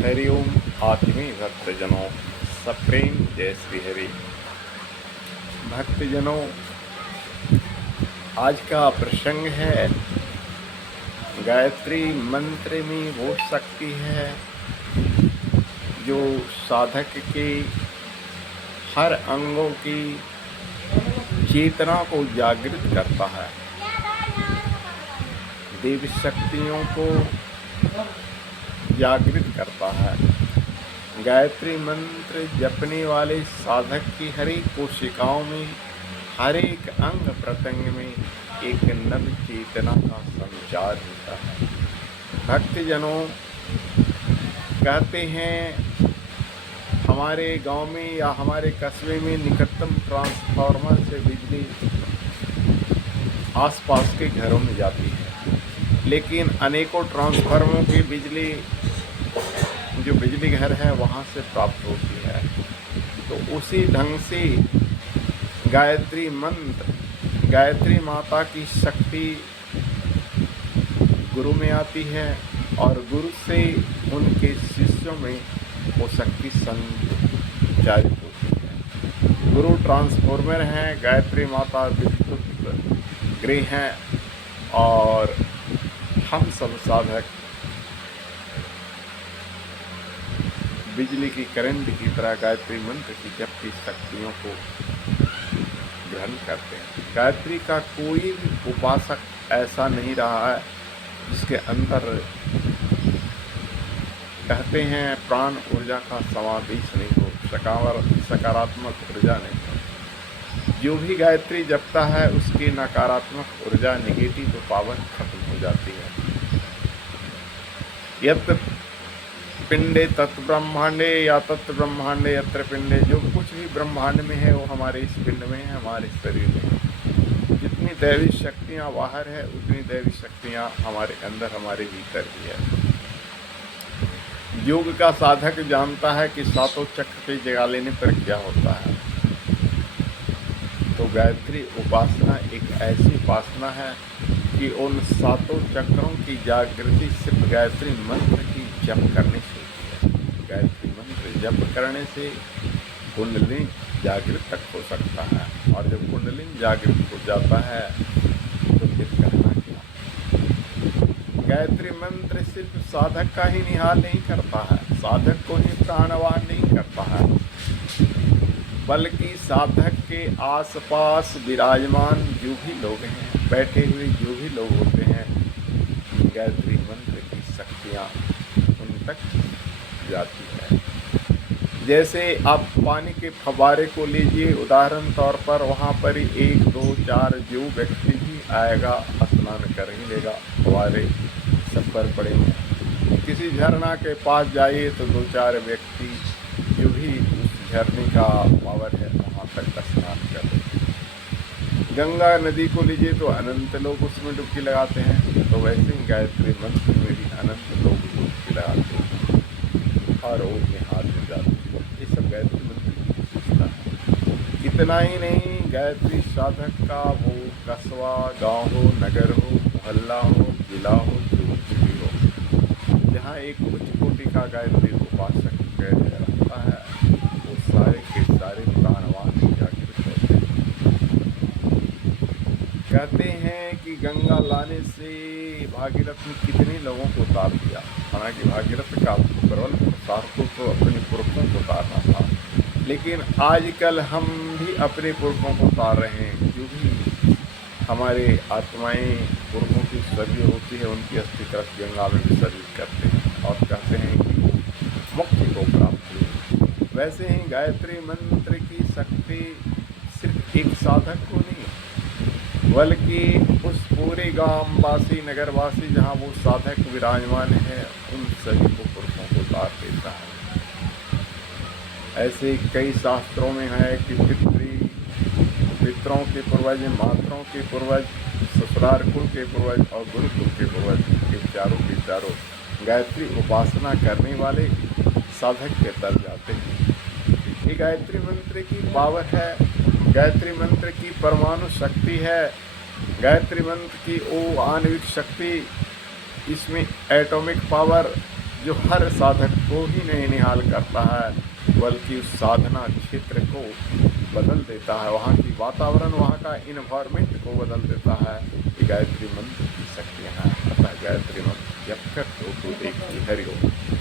हरिओम आत्मीय भक्तजनों, सप्रेम जय श्री हरि। भक्तजनों, आज का प्रसंग है गायत्री मंत्र में वो शक्ति है जो साधक के हर अंगों की चेतना को जागृत करता है, देव शक्तियों को जागृत करता है। गायत्री मंत्र जपने वाले साधक की हर एक कोशिकाओं में, हर एक अंग प्रत्यंग में एक नव चेतना का संचार होता है। भक्तजनों, कहते हैं हमारे गांव में या हमारे कस्बे में निकटतम ट्रांसफार्मर से बिजली आसपास के घरों में जाती है, लेकिन अनेकों ट्रांसफार्मरों की बिजली जो बिजली घर है वहाँ से प्राप्त होती है। तो उसी ढंग से गायत्री मंत्र, गायत्री माता की शक्ति गुरु में आती है और गुरु से उनके शिष्यों में वो शक्ति संचारित होती है। गुरु ट्रांसफार्मर हैं, गायत्री माता विद्युत गृह हैं और हम सब साधक बिजली की करंट की तरह गायत्री मंत्र की जप की शक्तियों को ग्रहण करते हैं। गायत्री का कोई भी उपासक ऐसा नहीं रहा है जिसके अंदर कहते हैं प्राण ऊर्जा का समावेश नहीं हो, सकारात्मक ऊर्जा नहीं हो। जो भी गायत्री जपता है उसकी नकारात्मक ऊर्जा, नेगेटिव पावर खत्म हो जाती है। यत्र पिंडे तत् ब्रह्मांडे या तत् ब्रह्मांडे यत्र पिंडे, जो कुछ भी ब्रह्मांड में है वो हमारे इस पिंड में है, हमारे शरीर में। जितनी दैवी शक्तियाँ बाहर है उतनी दैवी शक्तियाँ हमारे अंदर, हमारे भीतर भी है। योग का साधक जानता है कि सातों चक्र पे जगा लेने पर क्या होता है। तो गायत्री उपासना एक ऐसी उपासना है कि उन सातों चक्रों की जागृति सिर्फ गायत्री मंत्र की जप करने से होती है। गायत्री मंत्र जप करने से कुंडलिनी जागृत तक हो सकता है, और जब कुंडलिनी जागृत हो जाता है तो फिर करना क्या। गायत्री मंत्र सिर्फ साधक का ही निहाल नहीं करता है, साधक को ही प्राणवान नहीं करता है, बल्कि साधक के आसपास विराजमान जो भी लोग हैं, बैठे हुए जो भी लोग होते हैं, गायत्री मंत्र की शक्तियाँ उन तक जाती है। जैसे आप पानी के फव्वारे को लीजिए, उदाहरण तौर पर वहाँ पर 1, 2, 4 जो व्यक्ति भी आएगा स्नान कर ही लेगा, फव्वारे सब पर पड़े हैं। किसी झरना के पास जाइए तो 2-4 व्यक्ति जो भी उस झरने का पावर है वहाँ तक स्नान कर लेते हैं। गंगा नदी को लीजिए तो अनंत लोग उसमें डुबकी लगाते हैं, तो वैसे ही गायत्री मंत्र में भी अनंत लोग डुबकी लगाते हैं और वो अपने हाथ में जाते हैं। ये सब गायत्री मंत्र की विशेषता है। इतना ही नहीं, गायत्री साधक का वो कस्बा, गांव हो, नगर हो, मोहल्ला हो, जिला हो, जो कुछ भी हो, जहाँ एक उच्च कोटि का गायत्री उपासक रहता है, वो सारे के सारे प्राणवान जागृत होते हैं। कहते हैं कि गंगा लाने से भागीरथ ने कितने लोगों को उतार दिया। हालांकि भागीरथ का प्रबल पुरुषार्थ तो अपने पुरखों को उतारना था, लेकिन आजकल हम भी अपने पुरखों को उतार रहे हैं। जो भी हमारे आत्माएं पुरखों की सर्जन होती है, उनकी अस्थि कलश गंगा में विसर्जित करते हैं और कहते हैं कि वो मुक्ति को प्राप्त हुई। वैसे ही गायत्री मंत्र की शक्ति सिर्फ एक साधक को नहीं, बल्कि उस पूरे गांववासी, नगरवासी जहां वो साधक विराजमान है, उन सभी को पुरखों को उतार देता है। ऐसे कई शास्त्रों में है कि पितरों के पूर्वज, माताओं के पूर्वज, ससुराल कुल के पूर्वज और गुरुकुल के पूर्वज, ये चारों के चारों गायत्री उपासना करने वाले साधक के तर जाते हैं। ये गायत्री मंत्र की पावर है, गायत्री मंत्र की परमाणु शक्ति है, गायत्री मंत्र की वो आणविक शक्ति, इसमें एटॉमिक पावर जो हर साधक को ही नहीं निहाल करता है बल्कि उस साधना क्षेत्र को बदल देता है, वहाँ की वातावरण, वहाँ का इन्वायरमेंट को बदल देता है। ये गायत्री मंत्र की शक्तियाँ हैं। अतः गायत्री मंत्र जप कर तो देखिए। हरि ओम।